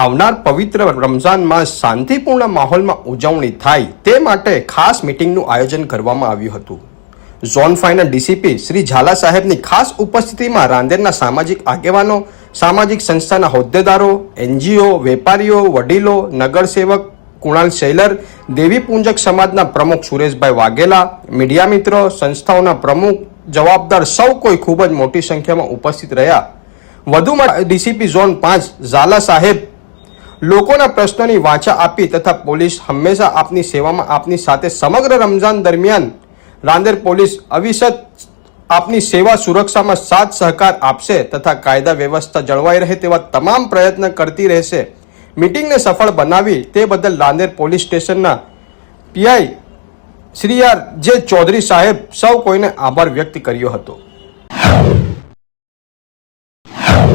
આવનાર પવિત્ર રમઝાન માસ શાંતિપૂર્ણ માહોલમાં ઉજવણી થાય તે માટે ખાસ મીટિંગનું આયોજન કરવામાં આવ્યું હતું। ઝોન 5ના ડીસીપી શ્રી ઝાલા સાહેબની ખાસ ઉપસ્થિતિમાં રાંદેરના સામાજિક આગેવાનો, સામાજિક સંસ્થાના હોદ્દેદારો, એનજીઓ, વેપારીઓ, વડીલો, નગરસેવક કુણાલ શૈલર, દેવી પૂંજક સમાજના પ્રમુખ સુરેશભાઈ વાઘેલા, મીડિયા મિત્રો, સંસ્થાઓના પ્રમુખ, જવાબદાર સૌ કોઈ ખૂબ જ મોટી સંખ્યામાં ઉપસ્થિત રહ્યા। વધુમાં ડીસીપી ઝોન 5 ઝાલા સાહેબ લોકોના પ્રશ્નોની વાચા આપી તથા પોલીસ હંમેશા આપની સેવામાં આપની સાથે સમગ્ર રમઝાન દરમિયાન રાંદેર પોલીસ અવિરત આપની સેવા સુરક્ષામાં સાથ સહકાર આપશે તથા કાયદા વ્યવસ્થા જળવાઈ રહે તેવા તમામ પ્રયત્ન કરતી રહેશે। મીટિંગને સફળ બનાવી તે બદલ રાંદેર પોલીસ સ્ટેશનના પીઆઈ શ્રી આર જે ચૌધરી સાહેબ સૌ કોઈને આભાર વ્યક્ત કર્યો હતો।